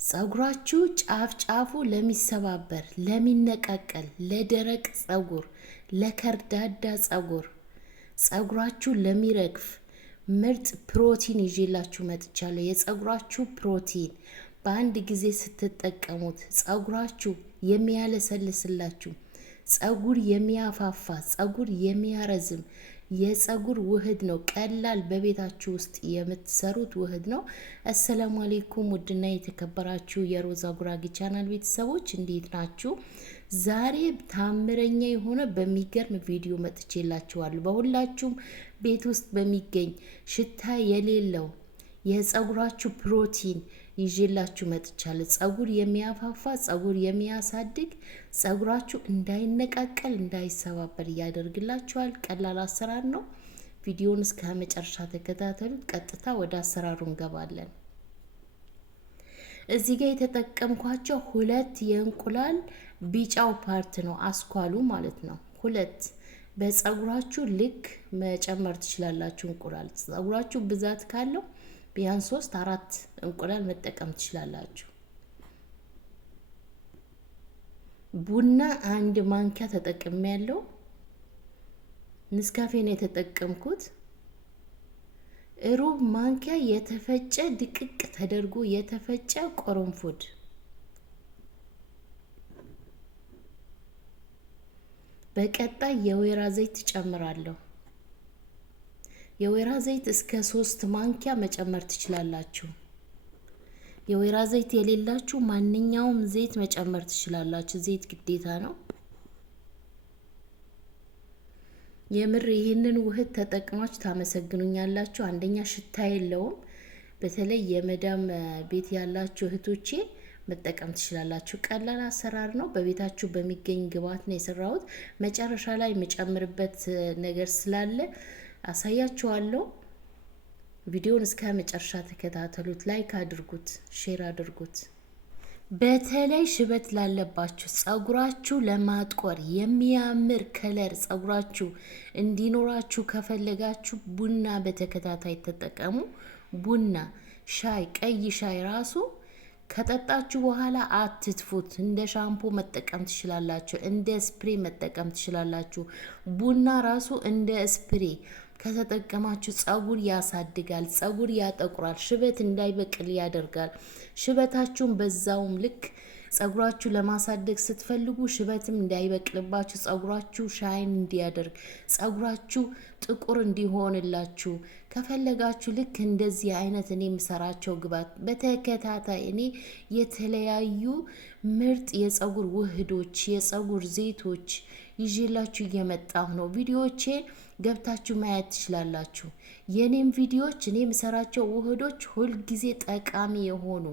ጸጉራችሁ ጫፍ ጫፉ ለሚሰባበር፣ ለሚነቃቀል፣ ለደረቅ ጸጉር፣ ለከርዳዳ ጸጉር፣ ጸጉራችሁ ለሚረግፍ ምርጥ ፕሮቲን ይዤላችሁ መጥቻለሁ። የጸጉራችሁ ፕሮቲን በአንድ ጊዜ ስትጠቀሙት ጸጉራችሁ የሚያለሰልስላችሁ፣ ጸጉር የሚያፋፋ፣ ጸጉር የሚያረዝም የጸጉር ውህድ ነው። ቀላል በቤታችሁ ውስጥ የምትሰሩት ውህድ ነው። አሰላሙ አሌይኩም ውድና የተከበራችሁ የሮዛ ጉራጌ ቻናል ቤተሰቦች እንዴት ናችሁ? ዛሬ ታምረኛ የሆነ በሚገርም ቪዲዮ መጥቼላችኋለሁ። በሁላችሁም ቤት ውስጥ በሚገኝ ሽታ የሌለው የጸጉራችሁ ፕሮቲን ይዤላችሁ መጥቻለሁ። ጸጉር የሚያፋፋ፣ ጸጉር የሚያሳድግ፣ ጸጉራችሁ እንዳይነቃቀል እንዳይሰባበር ያደርግላችኋል። ቀላል አሰራር ነው። ቪዲዮውን እስከ መጨረሻ ተከታተሉት። ቀጥታ ወደ አሰራሩ እንገባለን። እዚህ ጋር የተጠቀምኳቸው 2 የእንቁላል ቢጫው ፓርት ነው፣ አስኳሉ ማለት ነው። 2 በጸጉራችሁ ልክ መጨመር ትችላላችሁ። እንቁላል ጸጉራችሁ ብዛት ካለው ቢያንስ 3-4 እንቁላል መጠቀም ትችላላችሁ። ቡና 1 ማንኪያ ተጠቅሜያለሁ። ንስካፌ ነው የተጠቀምኩት። ሩብ ማንኪያ የተፈጨ ድቅቅ ተደርጎ የተፈጨ ቆረንፉድ፣ በቀጣይ የወይራ ዘይት ጨምራለሁ። የወይራ ዘይት እስከ 3 ማንኪያ መጨመር ትችላላችሁ። የወይራ ዘይት የሌላችሁ ማንኛውም ዘይት መጨመር ትችላላችሁ። ዘይት ግዴታ ነው። የምር ይህንን ውህድ ተጠቅማችሁ ታመሰግኑኛላችሁ። አንደኛ ሽታ የለውም። በተለይ የመዳም ቤት ያላችሁ እህቶቼ መጠቀም ትችላላችሁ። ቀላል አሰራር ነው። በቤታችሁ በሚገኝ ግብአት ነው የሰራሁት። መጨረሻ ላይ የምጨምርበት ነገር ስላለ አሳያችኋለሁ። ቪዲዮውን እስከ መጨረሻ ተከታተሉት። ላይክ አድርጉት፣ ሼር አድርጉት። በተለይ ሽበት ላለባችሁ፣ ጸጉራችሁ ለማጥቆር የሚያምር ከለር ጸጉራችሁ እንዲኖራችሁ ከፈለጋችሁ ቡና በተከታታይ ተጠቀሙ። ቡና፣ ሻይ፣ ቀይ ሻይ ራሱ ከጠጣችሁ በኋላ አትትፉት። እንደ ሻምፖ መጠቀም ትችላላችሁ። እንደ ስፕሬ መጠቀም ትችላላችሁ። ቡና ራሱ እንደ ስፕሬ ከተጠቀማችሁ ጸጉር ያሳድጋል፣ ጸጉር ያጠቁራል፣ ሽበት እንዳይበቅል ያደርጋል። ሽበታችሁን በዛውም ልክ ጸጉራችሁ ለማሳደግ ስትፈልጉ ሽበትም እንዳይበቅልባችሁ፣ ጸጉራችሁ ሻይን እንዲያደርግ፣ ጸጉራችሁ ጥቁር እንዲሆንላችሁ ከፈለጋችሁ ልክ እንደዚህ አይነት እኔ የምሰራቸው ግብአት በተከታታይ እኔ የተለያዩ ምርጥ የጸጉር ውህዶች፣ የጸጉር ዘይቶች ይዤላችሁ እየመጣሁ ነው። ቪዲዮዎቼን ገብታችሁ ማየት ትችላላችሁ። የኔም ቪዲዮዎች እኔ የምሰራቸው ውህዶች ሁልጊዜ ጠቃሚ የሆኑ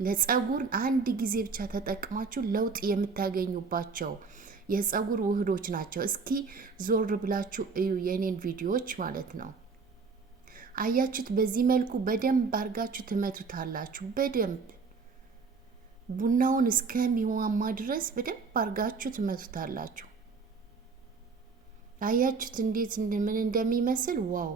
ለጸጉር አንድ ጊዜ ብቻ ተጠቅማችሁ ለውጥ የምታገኙባቸው የጸጉር ውህዶች ናቸው። እስኪ ዞር ብላችሁ እዩ የኔን ቪዲዮዎች ማለት ነው። አያችሁት? በዚህ መልኩ በደንብ አርጋችሁ ትመቱታላችሁ። በደንብ ቡናውን እስከሚዋማ ድረስ በደንብ አርጋችሁ ትመቱታላችሁ። አያችሁት እንዴት ምን እንደሚመስል? ዋው!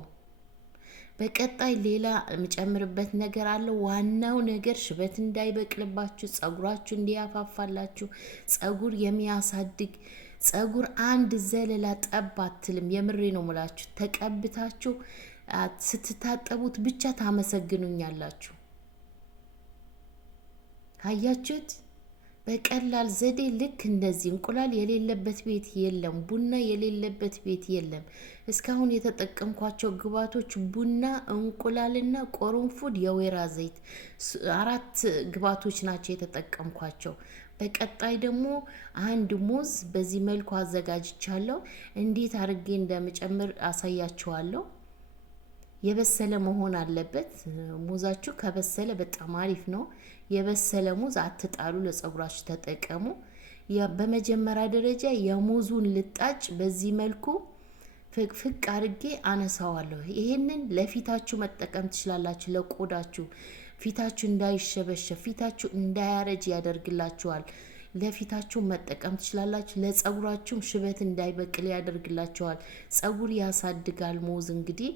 በቀጣይ ሌላ የምጨምርበት ነገር አለ። ዋናው ነገር ሽበት እንዳይበቅልባችሁ፣ ጸጉራችሁ እንዲያፋፋላችሁ፣ ጸጉር የሚያሳድግ ጸጉር አንድ ዘለላ ጠብ አትልም። የምሬ ነው ሙላችሁ። ተቀብታችሁ ስትታጠቡት ብቻ ታመሰግኑኛላችሁ። አያችሁት? በቀላል ዘዴ ልክ እንደዚህ እንቁላል የሌለበት ቤት የለም፣ ቡና የሌለበት ቤት የለም። እስካሁን የተጠቀምኳቸው ግብአቶች ቡና፣ እንቁላልና ቆረንፉድ፣ የወይራ ዘይት 4 ግብአቶች ናቸው የተጠቀምኳቸው። በቀጣይ ደግሞ 1 ሙዝ በዚህ መልኩ አዘጋጅቻለሁ። እንዴት አድርጌ እንደምጨምር አሳያችኋለሁ። የበሰለ መሆን አለበት። ሙዛችሁ ከበሰለ በጣም አሪፍ ነው። የበሰለ ሙዝ አትጣሉ፣ ለጸጉራችሁ ተጠቀሙ። በመጀመሪያ ደረጃ የሙዙን ልጣጭ በዚህ መልኩ ፍቅፍቅ አድርጌ አነሳዋለሁ። ይሄንን ለፊታችሁ መጠቀም ትችላላችሁ። ለቆዳችሁ ፊታችሁ እንዳይሸበሸብ፣ ፊታችሁ እንዳያረጅ ያደርግላችኋል። ለፊታችሁ መጠቀም ትችላላችሁ። ለጸጉራችሁም ሽበት እንዳይበቅል ያደርግላችኋል። ጸጉር ያሳድጋል። ሙዝ እንግዲህ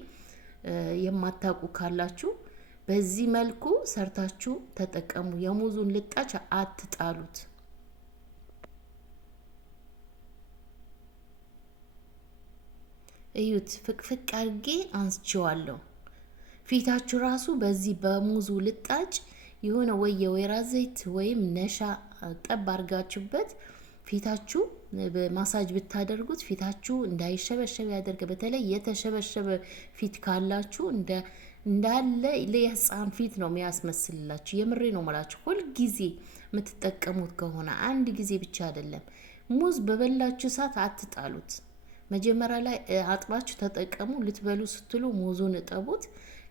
የማታውቁ ካላችሁ በዚህ መልኩ ሰርታችሁ ተጠቀሙ። የሙዙን ልጣጭ አትጣሉት። እዩት፣ ፍቅፍቅ አድርጌ አንስቼዋለሁ። ፊታችሁ ራሱ በዚህ በሙዙ ልጣጭ የሆነ ወይ የወይራ ዘይት ወይም ነሻ ጠብ አድርጋችሁበት ፊታችሁ ማሳጅ ብታደርጉት ፊታችሁ እንዳይሸበሸብ ያደርገ። በተለይ የተሸበሸበ ፊት ካላችሁ እንዳለ ለህፃን ፊት ነው የሚያስመስልላችሁ። የምሬ ነው የምላችሁ። ሁል ጊዜ የምትጠቀሙት ከሆነ አንድ ጊዜ ብቻ አይደለም። ሙዝ በበላችሁ ሰዓት አትጣሉት። መጀመሪያ ላይ አጥባችሁ ተጠቀሙ። ልትበሉ ስትሉ ሙዙን እጠቡት።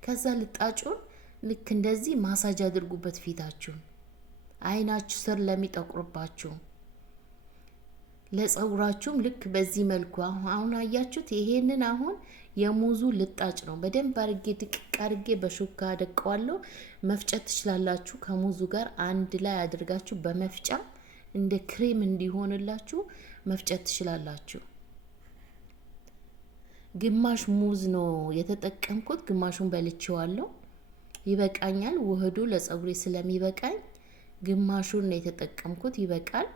ከዛ ልጣጩን ልክ እንደዚህ ማሳጅ አድርጉበት ፊታችሁን፣ አይናችሁ ስር ለሚጠቁርባችሁ፣ ለጸጉራችሁም ልክ በዚህ መልኩ አሁን አያችሁት። ይሄንን አሁን የሙዙ ልጣጭ ነው። በደንብ አርጌ ድቅቅ አርጌ በሹካ አደቀዋለሁ። መፍጨት ትችላላችሁ። ከሙዙ ጋር አንድ ላይ አድርጋችሁ በመፍጫ እንደ ክሬም እንዲሆንላችሁ መፍጨት ትችላላችሁ። ግማሽ ሙዝ ነው የተጠቀምኩት፣ ግማሹን በልቼዋለሁ። ይበቃኛል። ውህዱ ለጸጉሬ ስለሚበቃኝ ግማሹን ነው የተጠቀምኩት። ይበቃል።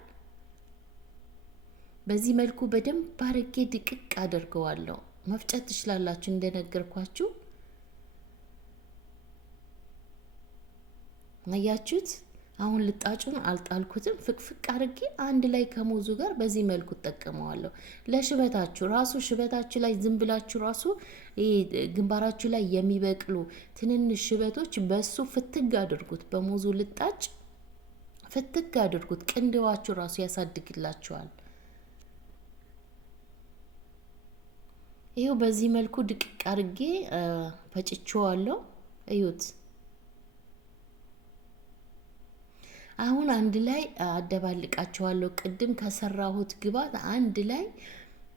በዚህ መልኩ በደንብ አርጌ ድቅቅ አድርገዋለሁ። መፍጨት ትችላላችሁ እንደነገርኳችሁ። አያችሁት? አሁን ልጣጩን አልጣልኩትም። ፍቅፍቅ አርጌ አንድ ላይ ከሙዙ ጋር በዚህ መልኩ ተጠቀመዋለሁ። ለሽበታችሁ ራሱ ሽበታችሁ ላይ ዝም ብላችሁ ራሱ ግንባራችሁ ላይ የሚበቅሉ ትንንሽ ሽበቶች በሱ ፍትግ አድርጉት። በሙዙ ልጣጭ ፍትግ አድርጉት። ቅንድባችሁ ራሱ ያሳድግላችኋል። ይሄው በዚህ መልኩ ድቅቅ አርጌ ፈጭቼዋለሁ። እዩት። አሁን አንድ ላይ አደባልቃቸዋለሁ። ቅድም ከሰራሁት ግብአት አንድ ላይ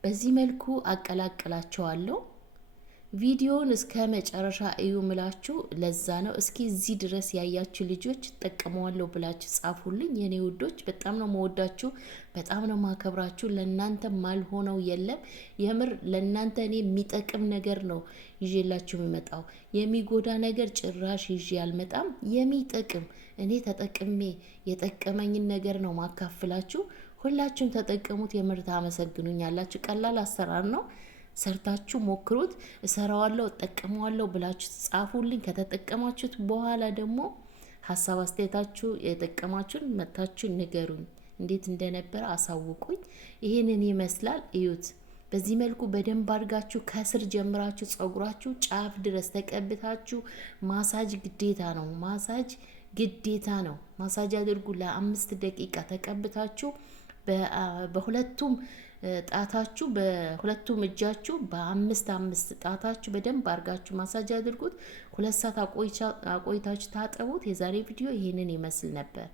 በዚህ መልኩ አቀላቅላቸዋለሁ። ቪዲዮውን እስከ መጨረሻ እዩ ምላችሁ ለዛ ነው። እስኪ እዚህ ድረስ ያያችሁ ልጆች ተጠቀመዋለሁ ብላችሁ ጻፉልኝ። የኔ ውዶች በጣም ነው መወዳችሁ፣ በጣም ነው ማከብራችሁ። ለእናንተ ማልሆነው የለም። የምር ለእናንተ እኔ የሚጠቅም ነገር ነው ይዤላችሁ የሚመጣው። የሚጎዳ ነገር ጭራሽ ይዤ አልመጣም። የሚጠቅም እኔ ተጠቅሜ የጠቀመኝን ነገር ነው ማካፍላችሁ። ሁላችሁም ተጠቀሙት። የምር ታመሰግኑኛላችሁ። ቀላል አሰራር ነው። ሰርታችሁ ሞክሩት። እሰራዋለሁ እጠቀመዋለሁ ብላችሁ ጻፉልኝ። ከተጠቀማችሁት በኋላ ደግሞ ሀሳብ አስተያየታችሁ የጠቀማችሁን መታችሁ ንገሩኝ። እንዴት እንደነበረ አሳውቁኝ። ይሄንን ይመስላል። እዩት። በዚህ መልኩ በደንብ አድርጋችሁ ከስር ጀምራችሁ ጸጉራችሁ ጫፍ ድረስ ተቀብታችሁ ማሳጅ ግዴታ ነው። ማሳጅ ግዴታ ነው። ማሳጅ አድርጉ። ለ5 ደቂቃ ተቀብታችሁ በሁለቱም ጣታችሁ በሁለቱም እጃችሁ በ5 ጣታችሁ በደንብ አድርጋችሁ ማሳጅ አድርጉት። 2 ሰዓት አቆይታችሁ ታጠቡት። የዛሬ ቪዲዮ ይሄንን ይመስል ነበር።